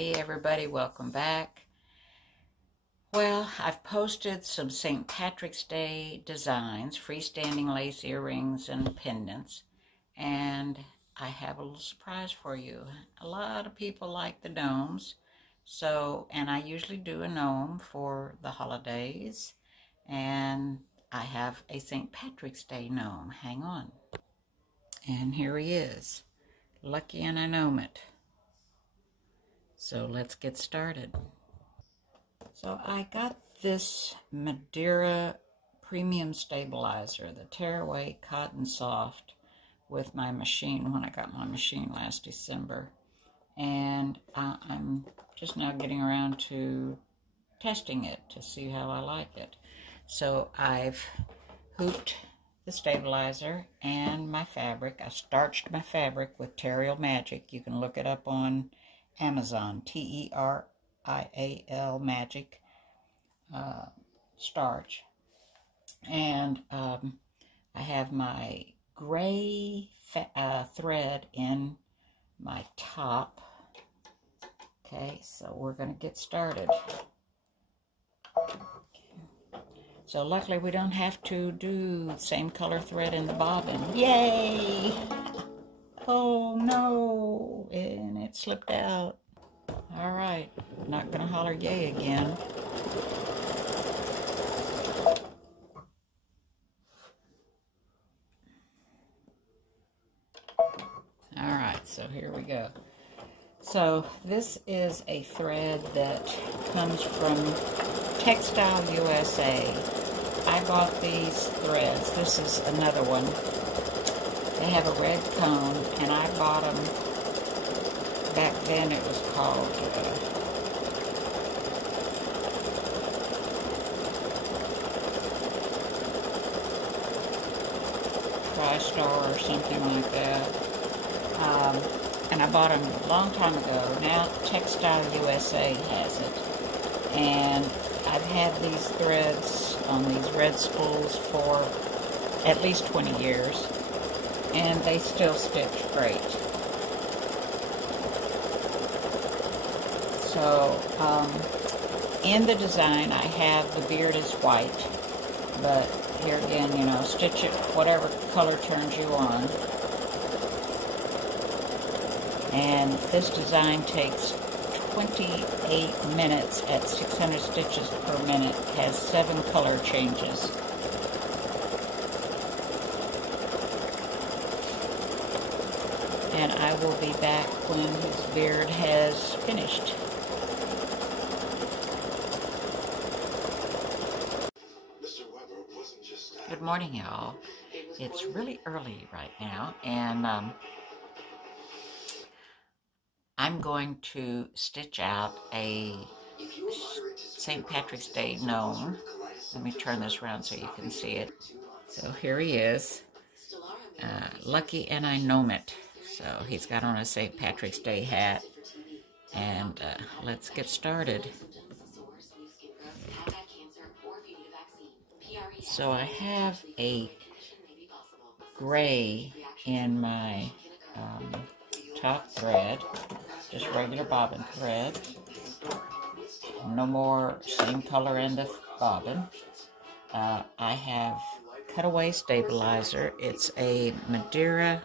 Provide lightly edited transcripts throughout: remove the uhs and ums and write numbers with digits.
Hey everybody, welcome back. Well, I've posted some St. Patrick's Day designs, freestanding lace earrings and pendants, and I have a little surprise for you. A lot of people like the gnomes, and I usually do a gnome for the holidays, and I have a St. Patrick's Day gnome. Hang on. And here he is. Lucky and I gnome it. So let's get started. So I got this Madeira premium stabilizer, the tearaway cotton soft, with my machine when I got my machine last December. And I'm just now getting around to testing it to see how I like it. So I've hooped the stabilizer and my fabric. I starched my fabric with Terial Magic. You can look it up on Amazon, Terial Magic starch. And I have my gray thread in my top. Okay, so we're going to get started. So luckily we don't have to do the same color thread in the bobbin. Yay! Oh no! And it slipped out. All right, not gonna holler yay again. All right, so here we go. So this is a thread that comes from Textile USA. I bought these threads. This is another one. They have a red cone, and I bought them. Back then it was called TriStar or something like that. And I bought them a long time ago. Now Textile USA has it. And I've had these threads on these red spools for at least 20 years. And they still stitch great. So, in the design, I have the beard is white, but here again, you know, stitch it whatever color turns you on. And this design takes 28 minutes at 600 stitches per minute, has 7 color changes. And I will be back when his beard has finished. Good morning, y'all. It's really early right now, and I'm going to stitch out a St. Patrick's Day gnome. Let me turn this around so you can see it. So here he is, Lucky and I gnome it. So he's got on a St. Patrick's Day hat, and let's get started. So I have a gray in my top thread, just regular bobbin thread. No more same color in the bobbin. I have cutaway stabilizer. It's a Madeira.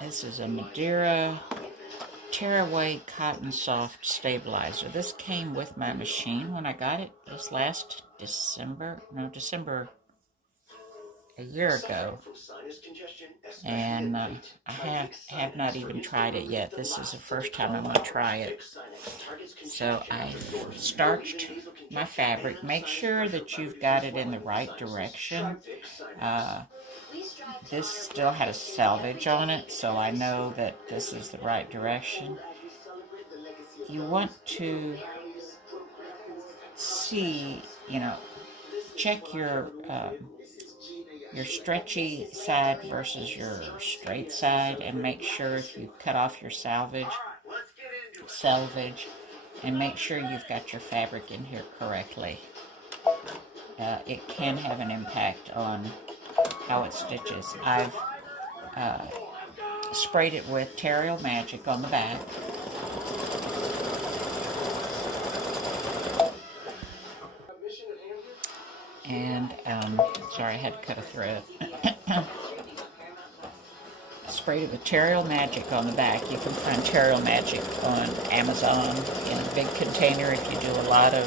This is a Madeira tearaway cotton soft stabilizer. This came with my machine when I got it this last December a year ago. And I have not even tried it yet. This is the first time I'm going to try it. So I starched my fabric. Make sure that you've got it in the right direction. This still has selvage on it, so I know that this is the right direction. You want to see, you know, check your stretchy side versus your straight side, and make sure if you cut off your selvage, and make sure you've got your fabric in here correctly. It can have an impact on how it stitches. I've sprayed it with Terrio Magic on the back. And, sorry, I had to cut a thread. Sprayed it with Terrio Magic on the back. You can find Terrio Magic on Amazon in a big container if you do a lot of,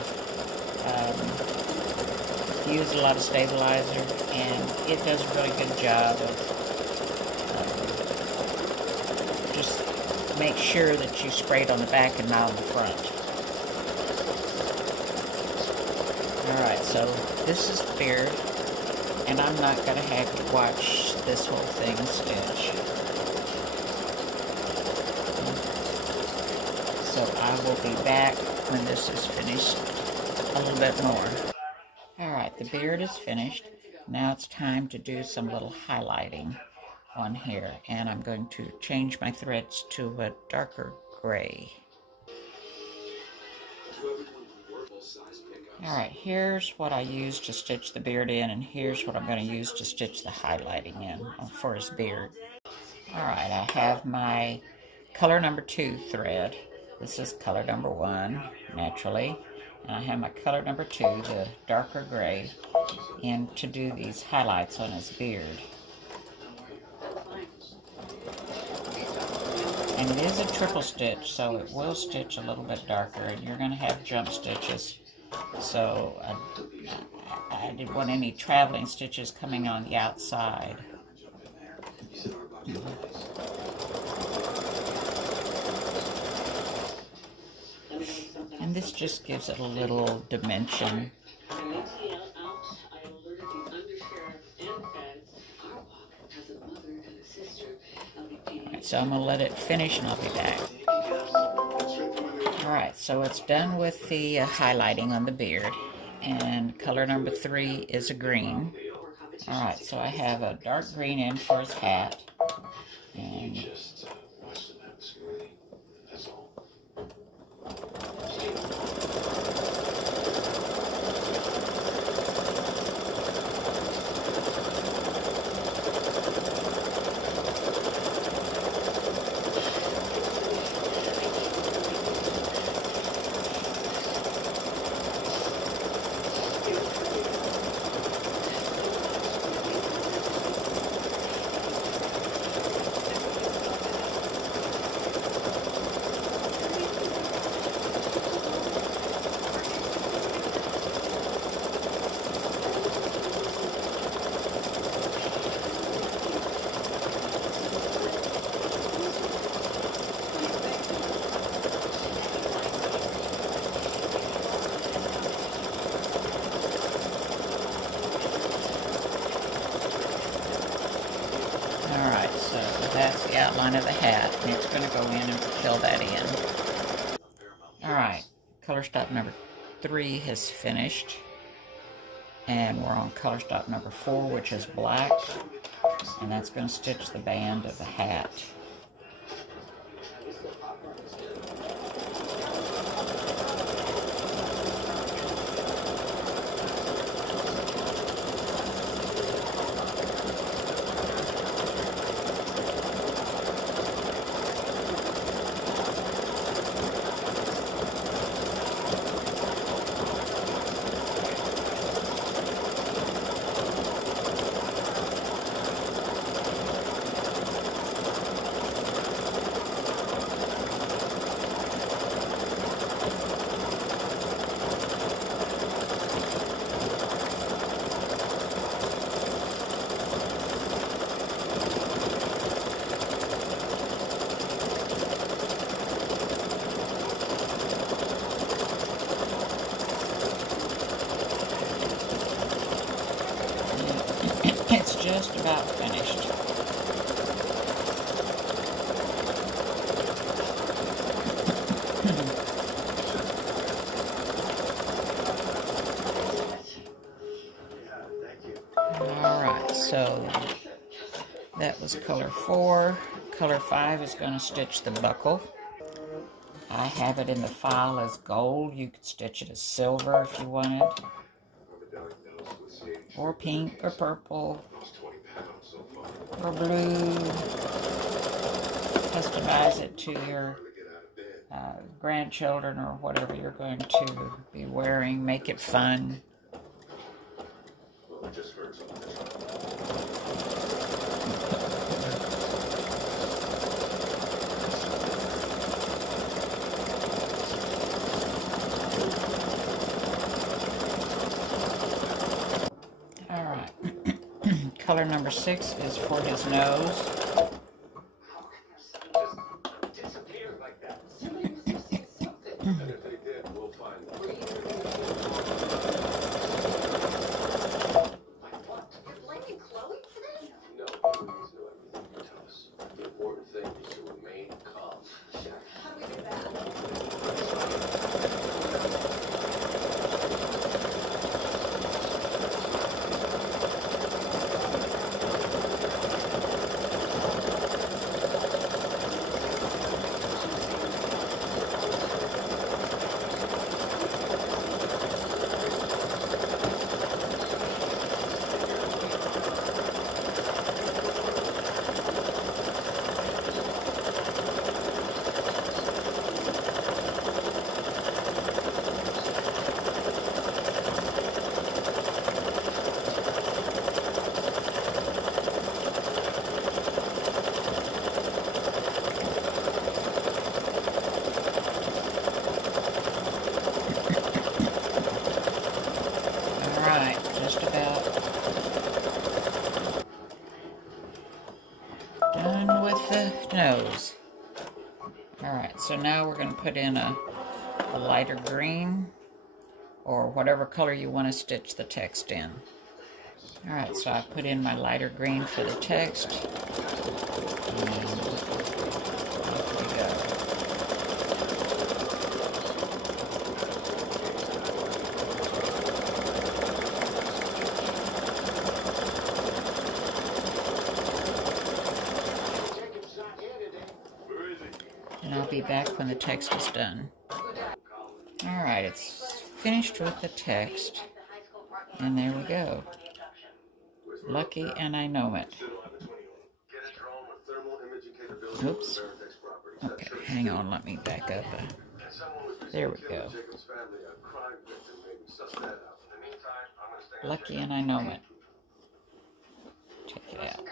use a lot of stabilizer, and it does a really good job of just make sure that you spray it on the back and not on the front. Alright, so this is the beard, and I'm not going to have you watch this whole thing stitch. So I will be back when this is finished a little bit more. Alright, the beard is finished. Now it's time to do some little highlighting on here, and I'm going to change my threads to a darker gray. Alright, here's what I used to stitch the beard in, and here's what I'm going to use to stitch the highlighting in for his beard. Alright, I have my color number 2 thread. This is color number 1, naturally. And I have my color number 2, the darker gray, in to do these highlights on his beard. And it is a triple stitch, so it will stitch a little bit darker, and you're going to have jump stitches. So I didn't want any traveling stitches coming on the outside. And this just gives it a little dimension. Right, so I'm going to let it finish and I'll be back. Alright, so it's done with the highlighting on the beard. And color number 3 is a green. Alright, so I have a dark green in for his hat. And that's the outline of the hat, and it's going to go in and fill that in. Alright, color stop number 3 has finished, and we're on color stop number 4, which is black, and that's going to stitch the band of the hat. It's just about finished. Alright, so that was color 4. Color 5 is going to stitch the buckle. I have it in the file as gold. You could stitch it as silver if you wanted, or pink, or purple, or blue. to your grandchildren or whatever you're going to be wearing. Make it fun. All right. Color number 6 is for his nose. Just about done with the nose. Alright, so now we're going to put in a lighter green or whatever color you want to stitch the text in. Alright, so I put in my lighter green for the text. And there we go. And I'll be back when the text is done. Alright, it's finished with the text. And there we go. Lucky and I know it. Oops. Okay, hang on, let me back up. There we go. Lucky and I know it. Check it out.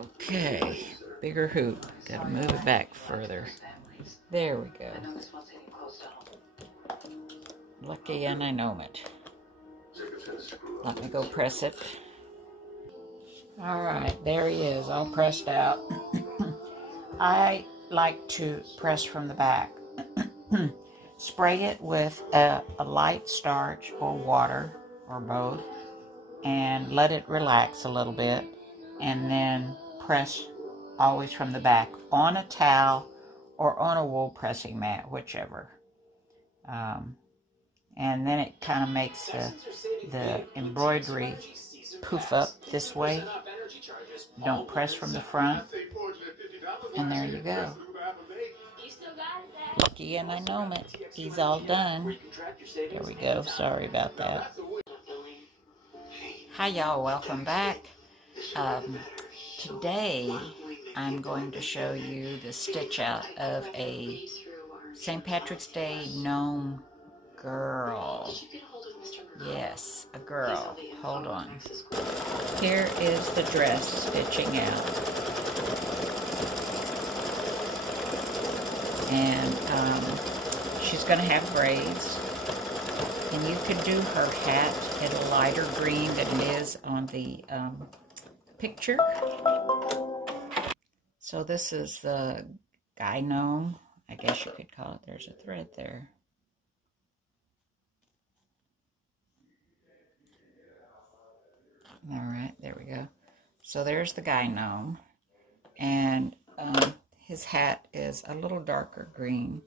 Okay, bigger hoop. Gotta move it back further. There we go. Lucky and I know it. Let me go press it. Alright, there he is, all pressed out. I like to press from the back. Spray it with a light starch or water, or both, and let it relax a little bit, and then press always from the back on a towel or on a wool pressing mat, whichever. And then it kind of makes the embroidery poof up this way. Don't press from the front. And there you go. Lucky and I know it. He's all done. There we go. Sorry about that. Hi y'all, welcome back. Today I'm going to show you the stitch out of a St. Patrick's Day gnome girl. Yes, a girl. Hold on. Here is the dress stitching out. And she's going to have braids. And you could do her hat in a lighter green than it is on the picture. So this is the guy gnome, I guess you could call it. There's a thread there. All right, there we go. So there's the guy gnome, and his hat is a little darker green.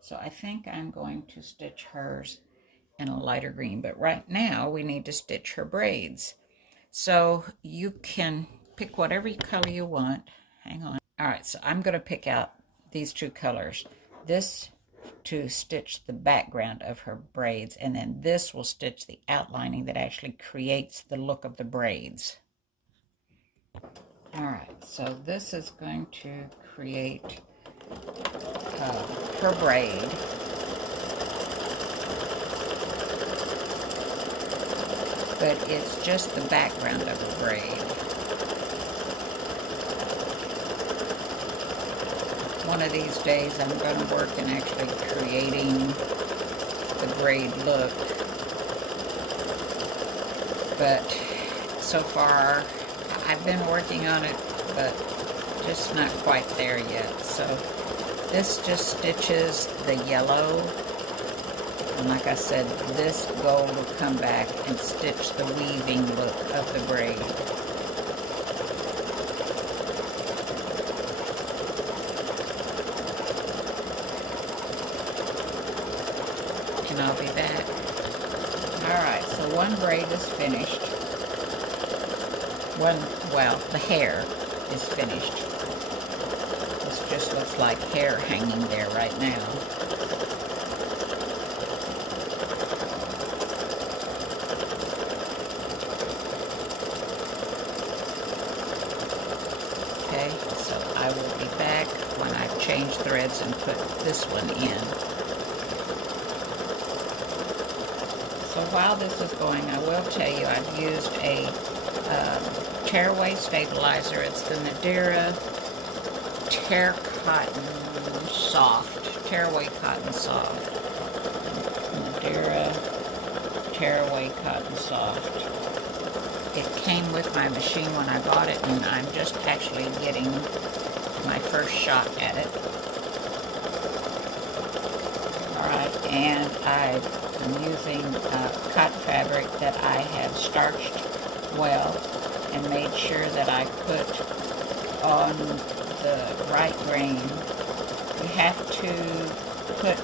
So I think I'm going to stitch hers in a lighter green, but right now we need to stitch her braids. So you can pick whatever color you want. Hang on. All right, so I'm going to pick out these two colors. This to stitch the background of her braids, and then this will stitch the outlining that actually creates the look of the braids. All right, so this is going to create her braid. But it's just the background of a braid. One of these days I'm going to work in actually creating the braid look. But so far I've been working on it, but just not quite there yet. So this just stitches the yellow. And like I said, this gold will come back and stitch the weaving look of the braid. And I'll be back. Alright, so one braid is finished. Well, the hair is finished. This just looks like hair hanging there right now. Okay, so I will be back when I've changed threads and put this one in. So while this is going, I will tell you I've used a tearaway stabilizer. It's the Madeira Tear Cotton Soft. Tearaway Cotton Soft. Madeira Tearaway Cotton Soft. It came with my machine when I bought it, and I'm just actually getting my first shot at it. Alright, and I'm using cotton fabric that I have starched well and made sure that I put on the right grain. You have to put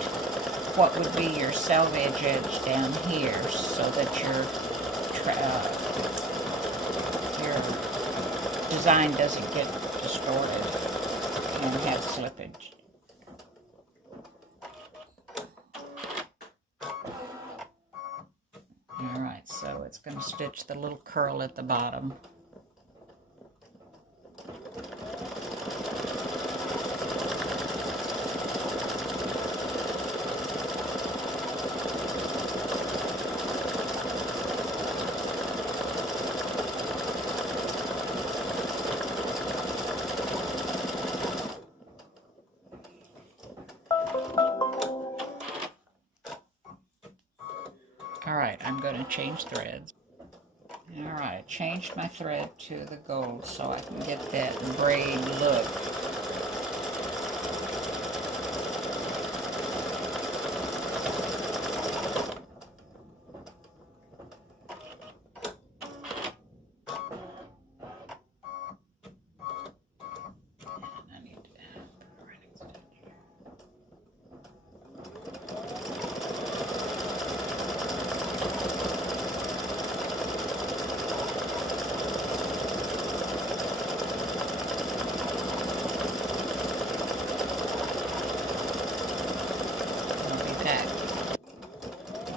what would be your selvage edge down here so that your design doesn't get distorted and have slippage. Alright, so it's going to stitch the little curl at the bottom. Alright, I'm going to change threads. Alright, changed my thread to the gold so I can get that braid look.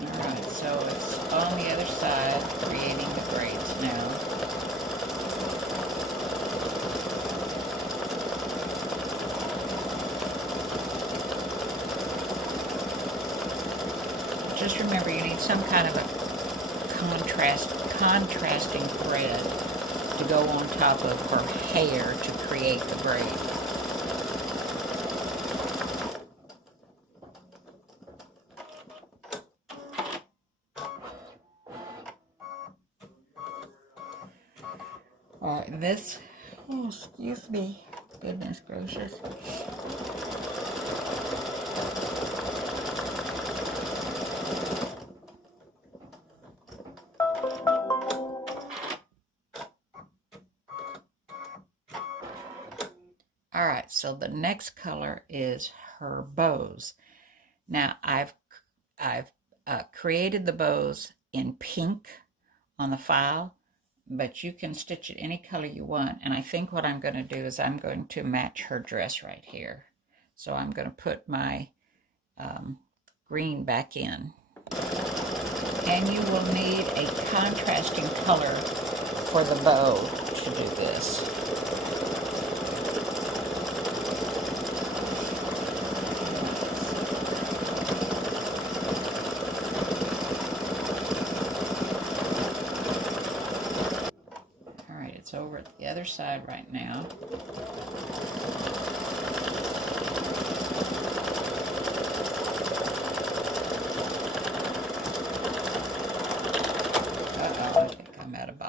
Alright, so it's on the other side, creating the braids now. Just remember, you need some kind of a contrasting thread to go on top of her hair to create the braid. Alright, this, oh, excuse me, goodness gracious. Alright, so the next color is her bows. Now, I've created the bows in pink on the file, but you can stitch it any color you want. And I think what I'm going to do is I'm going to match her dress right here. So I'm going to put my green back in. And you will need a contrasting color for the bow to do this. side right now. Uh-oh, I think I'm out of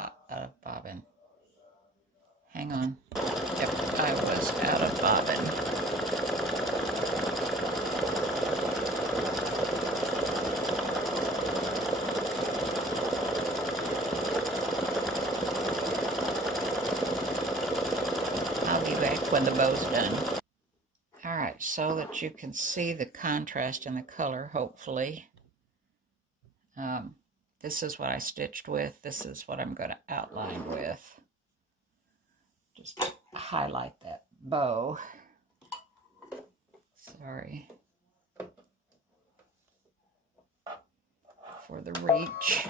bobbin. Hang on. Yep, I was out of bobbin. I'll be back when the bow's done. All right, so that you can see the contrast in the color, hopefully. This is what I stitched with. This is what I'm going to outline with. Just highlight that bow. Sorry for the reach.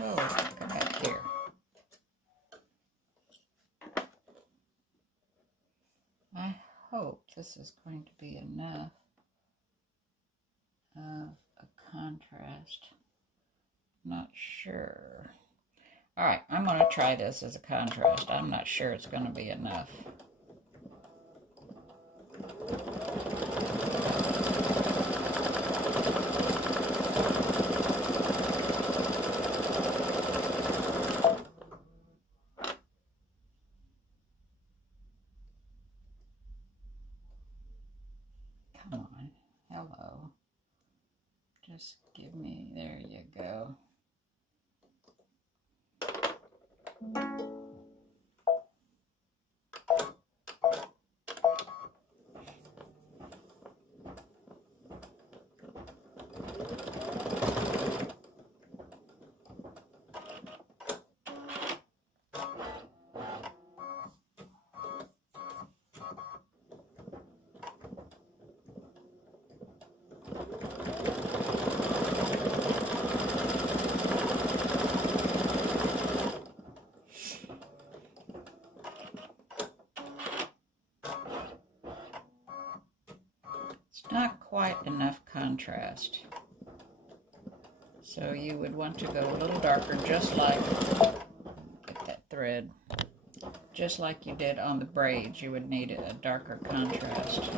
Oh, come back here. I hope this is going to be enough of a contrast. Not sure. All right, I'm going to try this as a contrast. I'm not sure it's going to be enough. Come on. Hello. Just give me, there you go. Not quite enough contrast. So you would want to go a little darker, just like, get that thread, just like you did on the braids. You would need a darker contrast.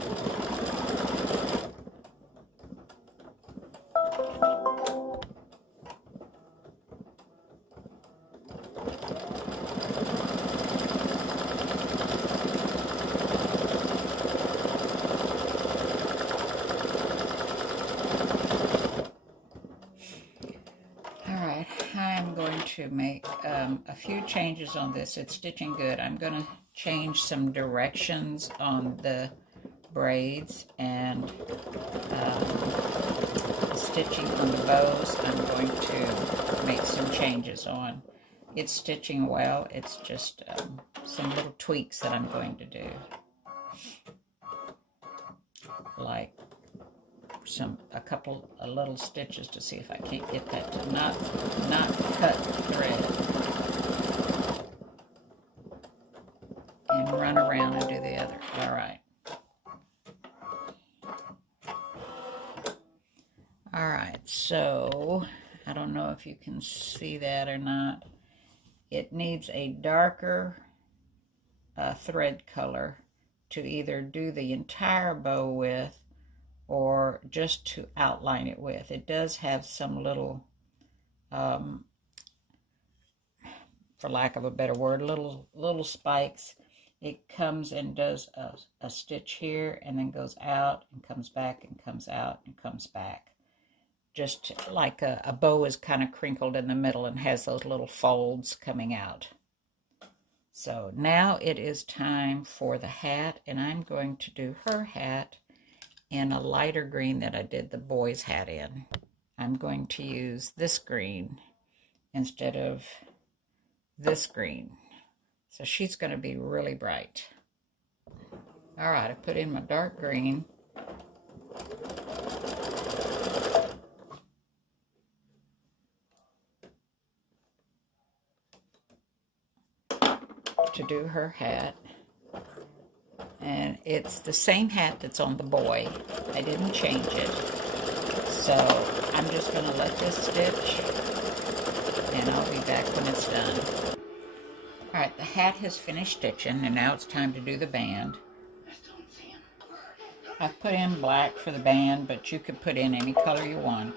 To make a few changes on this. It's stitching good. I'm going to change some directions on the braids and stitching on the bows. I'm going to make some changes on. It's stitching well. It's just some little tweaks that I'm going to do, like a couple of little stitches to see if I can't get that to not cut thread, and run around and do the other. All right. All right, so I don't know if you can see that or not. It needs a darker thread color to either do the entire bow with or just to outline it with. It does have some little, for lack of a better word, little spikes. It comes and does a stitch here and then goes out and comes back and comes out and comes back. Just like a bow is kind of crinkled in the middle and has those little folds coming out. So now it is time for the hat, and I'm going to do her hat in a lighter green that I did the boy's hat in. I'm going to use this green instead of this green. So she's going to be really bright. All right, I put in my dark green. To do her hat. And it's the same hat that's on the boy. I didn't change it. So I'm just going to let this stitch, and I'll be back when it's done. Alright, the hat has finished stitching, and now it's time to do the band. I've put in black for the band, but you could put in any color you want.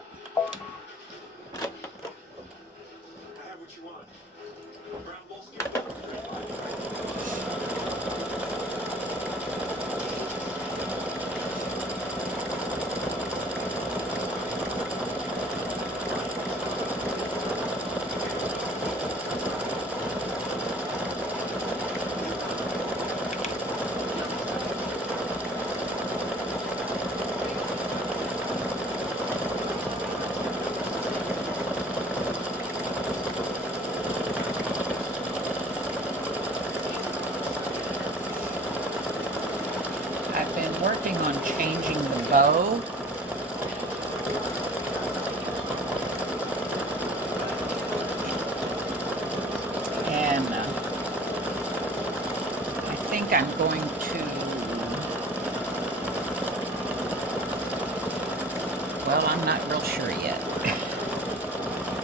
I've been working on changing the bow. And I think I'm going to, well, I'm not real sure yet.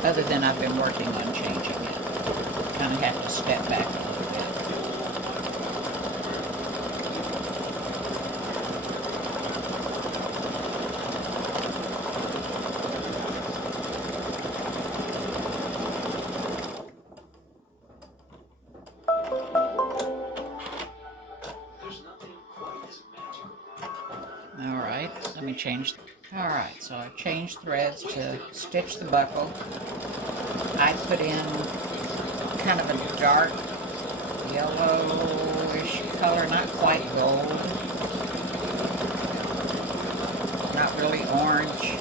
Other than I've been working on changing it. Kind of have to step back a little bit. Alright, let me change. Alright, so I've changed threads to stitch the buckle. I put in kind of a dark yellowish color, not quite gold, not really orange.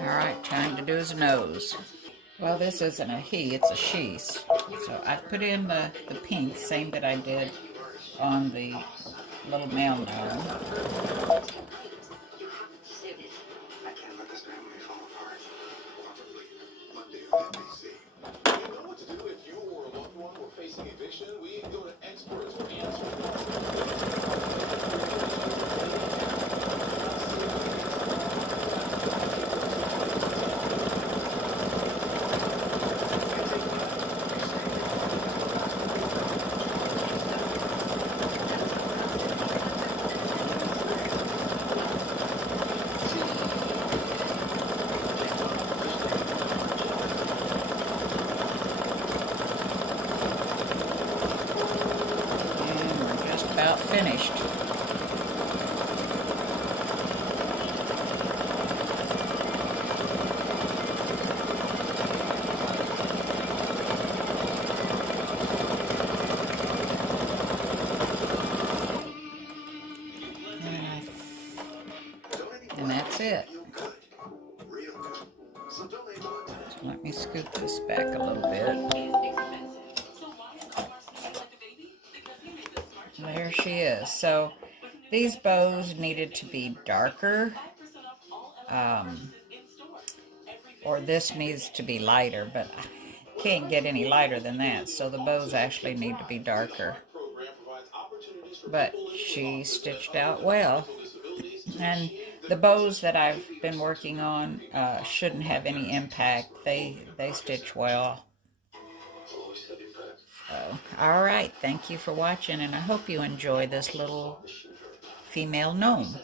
Alright, time to do his nose. Well, this isn't a he, it's a she. So I put in the pink, same that I did on the little male gnome. About finished. And that's it. So let me scoot this back a little bit. There she is. So these bows needed to be darker, or this needs to be lighter, but I can't get any lighter than that, so the bows actually need to be darker. But she stitched out well, and the bows that I've been working on shouldn't have any impact. They stitch well. So, all right, thank you for watching, and I hope you enjoy this little female gnome.